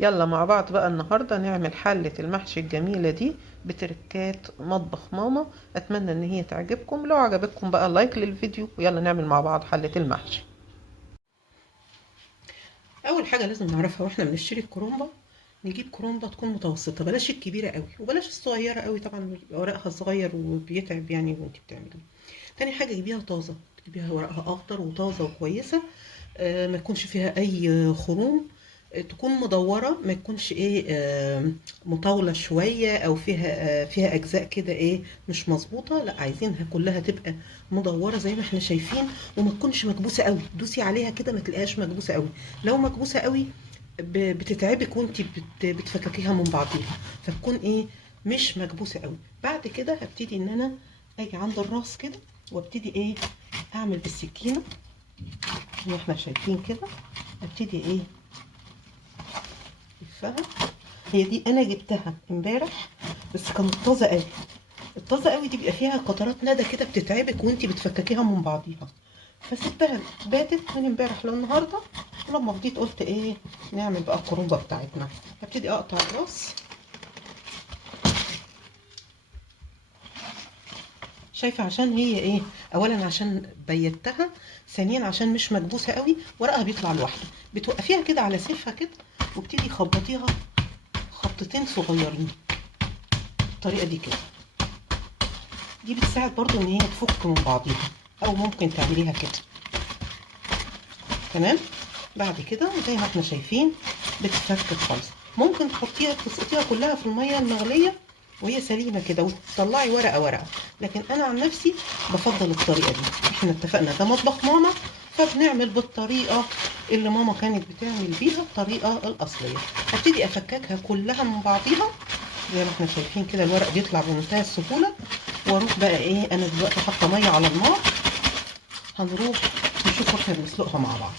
يلا مع بعض بقى النهاردة نعمل حلة المحشي الجميلة دي بتركات مطبخ ماما. اتمنى ان هي تعجبكم. لو عجبتكم بقى لايك للفيديو، ويلا نعمل مع بعض حلة المحشي. اول حاجة لازم نعرفها واحنا بنشتري الكرومبة، نجيب كرومبة تكون متوسطة، بلاش الكبيرة قوي وبلاش الصغيرة قوي، طبعا بيبقى ورقها صغير وبيتعب يعني وانت بتعملي. تاني حاجة جيبيها طازة، تجيبيها ورقها اخضر وطازة وكويسة. ما يكونش فيها اي خروم. تكون مدورة، ما تكونش ايه مطاولة شوية او فيها اجزاء كده ايه مش مظبوطة. لا، عايزينها كلها تبقى مدورة زي ما احنا شايفين، وما تكونش مكبوسة قوي. دوسي عليها كده ما تلاقيهاش مكبوسة قوي. لو مكبوسة قوي بتتعبك وانت بتفككيها من بعضيها، فتكون ايه مش مكبوسة قوي. بعد كده هبتدي ان انا اجي عند الراس كده، وابتدي ايه اعمل بالسكينة زي ما احنا شايفين كده. ابتدي ايه الفها. هي دي انا جبتها امبارح بس كانت طازه قوي. الطازه قوي دي بيبقى فيها قطرات ندى كده بتتعبك وانتي بتفككيها من بعضيها، فسبتها باتت من امبارح للنهارده. ولما فضيت قلت ايه نعمل بقى الكرومبه بتاعتنا. هبتدي اقطع الراس. شايفه عشان هي ايه، اولا عشان بيتها، ثانيا عشان مش مكبوسه قوي ورقها بيطلع لوحده. بتوقفيها كده على سيفها كده، وابتدي خبطيها خبطتين صغيرين بالطريقه دي كده. دي بتساعد برضو ان هي تفك من بعضيها، او ممكن تعمليها كده. تمام. بعد كده زي ما احنا شايفين بتتفك خالص. ممكن تحطيها تسقطيها كلها في الميه المغليه وهي سليمه كده وتطلعي ورقه ورقه، لكن انا عن نفسي بفضل الطريقه دي. احنا اتفقنا ده مطبخ ماما، فبنعمل بالطريقه اللي ماما كانت بتعمل بيها، الطريقه الاصليه. هبتدي افككها كلها من بعضيها زي ما احنا شايفين كده. الورق بيطلع بمنتهى السهوله. واروح بقى ايه، انا دلوقتي حاطه ميه على النار، هنروح نشوف احنا بنسلقها مع بعض.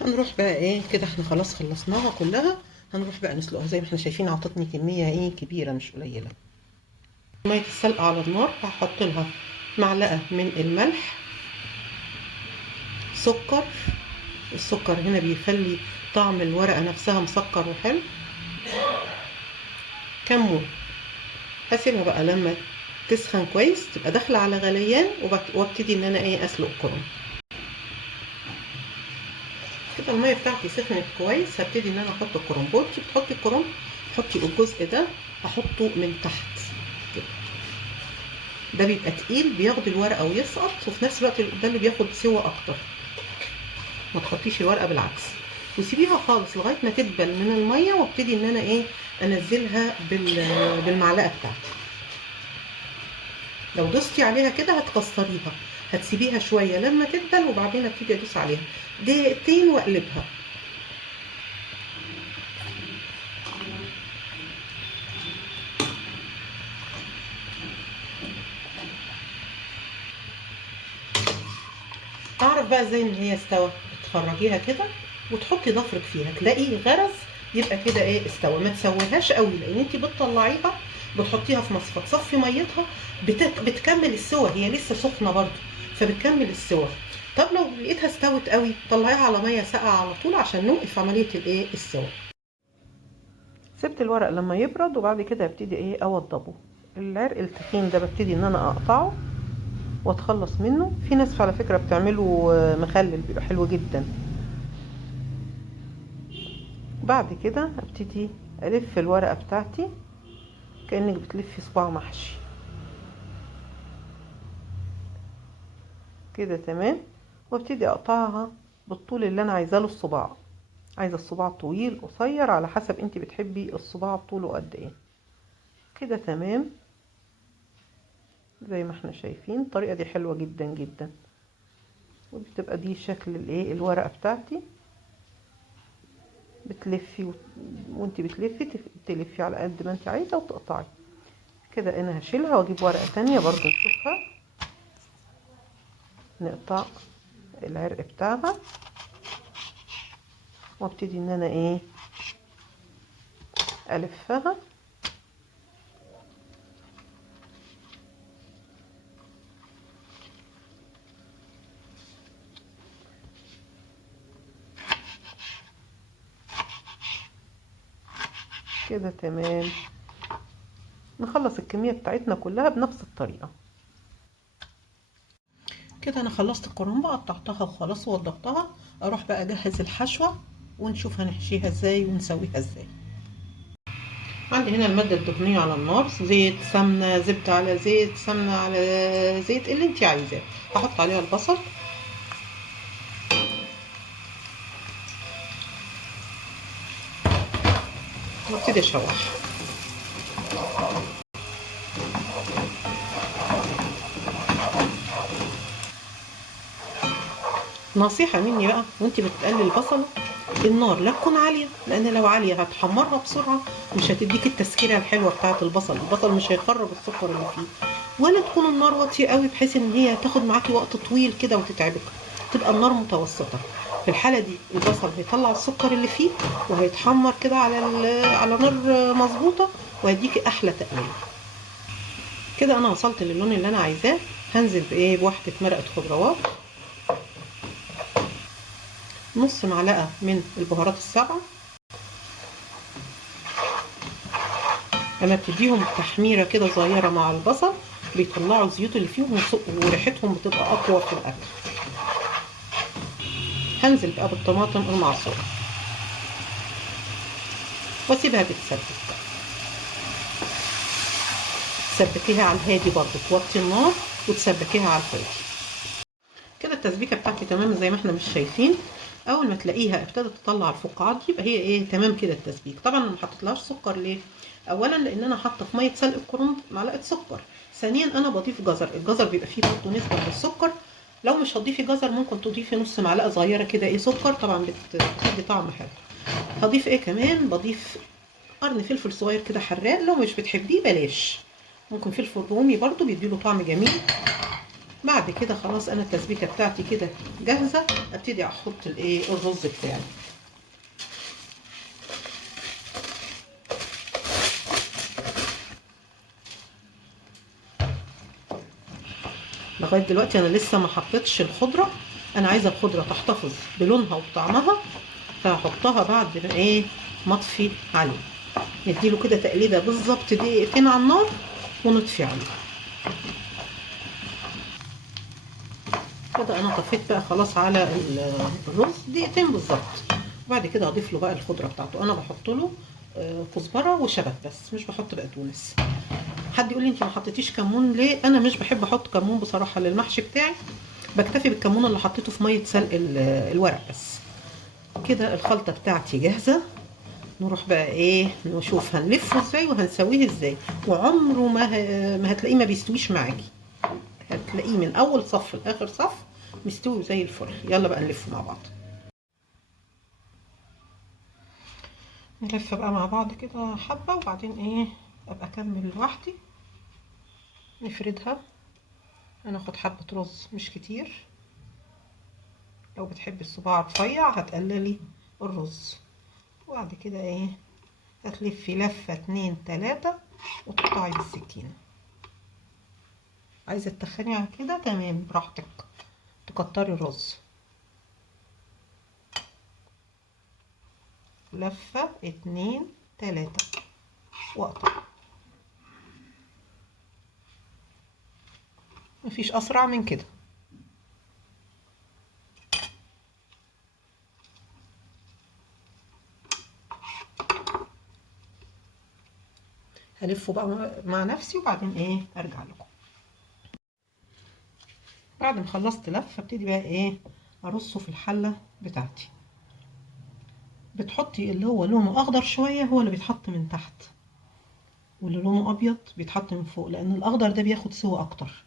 هنروح بقى ايه كده، احنا خلاص خلصناها كلها. هنروح بقى نسلقها زي ما احنا شايفين. عطتني كميه ايه كبيره مش قليله. ميه السلق على النار، هحط لها معلقه من الملح، سكر. السكر هنا بيخلي طعم الورقه نفسها مسكر وحلو. كمون. هسيبها بقى لما تسخن كويس، تبقى داخله على غليان، وابتدي ان انا ايه اسلق الكرنب. كده الميه بتاعتي سخنت كويس، هبتدي ان انا احط الكرنب. وانتي بتحطي الكرنب حطي الجزء ده احطه من تحت كده. ده بيبقى تقيل بياخد الورقه ويسقط، وفي نفس الوقت ده اللي بياخد سوا اكتر. ما تحطيش الورقه بالعكس، وسيبيها خالص لغايه ما تدبل من الميه، وابتدي ان انا ايه انزلها بالمعلقه بتاعتي. لو دوستي عليها كده هتكسريها. هتسيبيها شويه لما تدبل، وبعدين ابتدي ادوس عليها دقيقتين واقلبها. اعرف بقى ازاي ان هي استوت؟ تخرجيها كده وتحطي ضفرك فيها، تلاقيه غرز، يبقى كده ايه استوى. ما تسويهاش قوي، لان انت بتطلعيها بتحطيها في مصفى تصفي ميتها. بتكمل السوى، هي لسه سخنه برضو، فبتكمل السوى. طب لو لقيتها استوت قوي، طلعيها على ميه ساقعه على طول عشان نوقف عمليه الايه السوى. سبت الورق لما يبرد، وبعد كده ابتدي ايه اوضبه. العرق التخين ده ببتدي ان انا اقطعه واتخلص منه. في ناس على فكره بتعمله مخلل، بيبقى حلو جدا. بعد كده ابتدي الف الورقه بتاعتي كانك بتلفي صباع محشي كده. تمام. وابتدي اقطعها بالطول اللي انا عايزاه له الصباع. عايزه الصباع طويل قصير على حسب انت بتحبي الصباع طوله قد ايه. كده تمام. زي ما احنا شايفين الطريقه دي حلوه جدا جدا. وبتبقى دي شكل الايه الورقه بتاعتي. بتلفي وانت بتلفي تلفي على قد ما انت عايزه وتقطعي. كده انا هشيلها واجيب ورقه تانية برضو نشوفها. نقطع العرق بتاعها، وابتدي ان انا ايه الفها. كده تمام. نخلص الكمية بتاعتنا كلها بنفس الطريقة. كده انا خلصت الكرنبة، قطعتها وخلاص ووضبتها. اروح بقى اجهز الحشوة ونشوف هنحشيها ازاي ونسويها ازاي. عندي هنا المادة الدهنية على النار، زيت، سمنة، زبدة على زيت، سمنة على زيت، اللي انت عايزاه. هحط عليها البصل وابتدي اشوح. نصيحة مني بقى وانت بتقلي البصلة، النار لا تكون عالية، لان لو عالية هتحمرها بسرعة، مش هتديك التسكيرة الحلوة بتاعة البصل، البصل مش هيخرب السكر اللي فيه. ولا تكون النار واطية قوي بحيث ان هي تاخد معاكي وقت طويل كده وتتعبك، تبقى النار متوسطة. في الحالة دي البصل هيطلع السكر اللي فيه وهيتحمر كده على نار مظبوطة، وهيديكي احلى تقلية. كده انا وصلت للون اللي انا عايزاه. هنزل بايه؟ بواحدة مرقة خضروات، نص معلقة من البهارات السبعة. لما بتديهم تحميرة كده صغيرة مع البصل بيطلعوا الزيوت اللي فيهم وريحتهم بتبقى أقوى في الأكل. هنزل بقى بالطماطم المعصورة واسيبها تتسبك. تسبكيها على الهادي برضه، توطي النار وتسبكيها على الهادي. كده التسبيكة بتاعتي تمام زي ما احنا مش شايفين. أول ما تلاقيها ابتدت تطلع الفقاعات دي يبقى هي ايه؟ تمام كده التسبيك. طبعا أنا ما حطيتلهاش سكر ليه؟ أولا لأن أنا حاطة في مية سلق الكرنب معلقة سكر. ثانيا أنا بضيف جزر، الجزر بيبقى فيه برضه نسبة من السكر. لو مش هتضيفي جزر ممكن تضيفي نص معلقة صغيرة كده ايه سكر، طبعا بتدي طعم حلو. هضيف ايه كمان؟ بضيف قرن فلفل صغير كده حراق، لو مش بتحبيه بلاش. ممكن فلفل رومي برضو بيديله طعم جميل. بعد كده خلاص انا التسبيكه بتاعتي كده جاهزه. ابتدي احط الايه؟ الرز بتاعي. لغايه دلوقتي انا لسه ما حطيتش الخضره، انا عايزه الخضره تحتفظ بلونها وبطعمها، فهحطها بعد ما ايه؟ ما اطفي عليه. نديله كده تقليبه بالظبط دقيقتين على النار ونطفي عليه. كده انا طفيت بقى خلاص على الرز دقيقتين بالظبط. وبعد كده هضيف له بقى الخضره بتاعته. انا بحط له كزبره وشبت بس، مش بحط بقدونس. حد يقول لي انت ما حطيتيش كمون ليه؟ انا مش بحب احط كمون بصراحه للمحشي بتاعي، بكتفي بالكمون اللي حطيته في ميه سلق الورق بس. كده الخلطه بتاعتي جاهزه. نروح بقى ايه؟ نشوف هنلفه ازاي وهنسويه ازاي. وعمره ما هتلاقيه ما بيستويش معاكي، هتلاقيه من اول صف لاخر صف مستوي زي الفل. يلا بقى نلفه مع بعض. نلف بقى مع بعض كده حبة وبعدين ايه؟ ابقى اكمل لوحدي. نفردها. هناخد حبة رز مش كتير، لو بتحبي الصباع رفيع هتقللي الرز. وبعد كده ايه؟ هتلفي لفة اتنين تلاتة وتقطعي بالسكينة. عايزة تتخني على كده تمام براحتك، تكتري الرز. لفة اتنين تلاتة واقطع. مفيش اسرع من كده. هلفه بقى مع نفسي وبعدين ايه؟ ارجع لكم. بعد ما خلصت لف ابتدي بقى ايه؟ ارصه في الحله بتاعتي. بتحطي اللي هو لونه اخضر شويه هو اللي بيتحط من تحت، واللي لونه ابيض بيتحط من فوق، لان الاخضر ده بياخد سوا اكتر.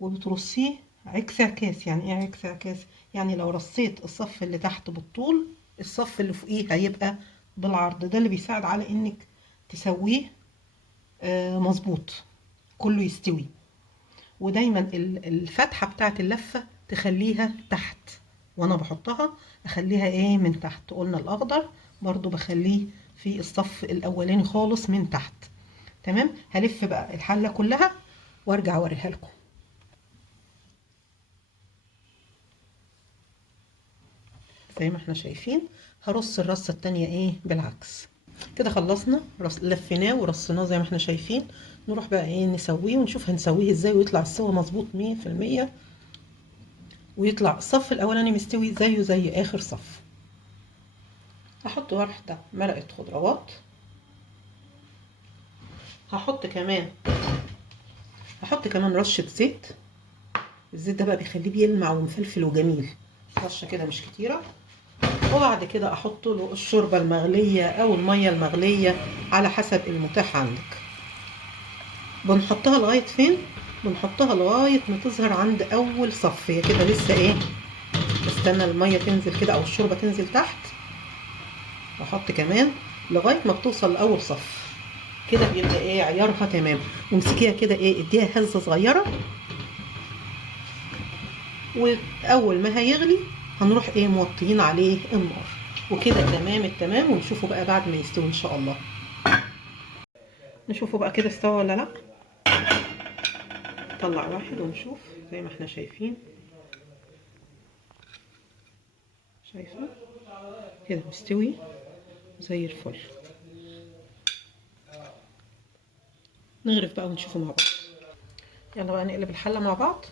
وبترصيه عكس عكاس. يعني ايه عكس عكاس؟ يعني لو رصيت الصف اللي تحت بالطول، الصف اللي فوقيه هيبقى بالعرض. ده اللي بيساعد على انك تسويه مظبوط، كله يستوي. ودايما الفتحة بتاعت اللفة تخليها تحت، وانا بحطها اخليها ايه؟ من تحت. قلنا الاخضر برضو بخليه في الصف الاولاني خالص من تحت. تمام. هلف بقى الحلة كلها وارجع اوريها لكم. زي ما احنا شايفين هرص الرصة التانية ايه بالعكس. كده خلصنا، لفيناه ورصيناه زي ما احنا شايفين. نروح بقى ايه نسويه ونشوف هنسويه ازاي ويطلع السوا مظبوط 100%، ويطلع الصف الاولاني مستوي زيه زي اخر صف. هحط واحدة مرقة خضروات. هحط كمان هحط كمان رشة زيت. الزيت ده بقى بيخليه بيلمع ومفلفل وجميل. رشة كده مش كتيرة. وبعد كده احط له الشوربة المغلية او المية المغلية على حسب المتاح عندك. بنحطها لغاية فين؟ بنحطها لغاية ما تظهر عند اول صف. هي كده لسه ايه، استنى المية تنزل كده او الشوربة تنزل تحت، واحط كمان لغاية ما بتوصل لاول صف. كده بيبقى ايه عيارها تمام. وامسكيها كده ايه، اديها هزة صغيرة، واول ما هيغلي هنروح ايه موطيين عليه النار. وكده تمام التمام. ونشوفه بقى بعد ما يستوي ان شاء الله. نشوفه بقى كده استوى ولا لا. نطلع واحد ونشوف زي ما احنا شايفين. شايفه كده مستوي زي الفل. نغرف بقى ونشوفه مع بعض. يلا بقى نقلب الحلة مع بعض.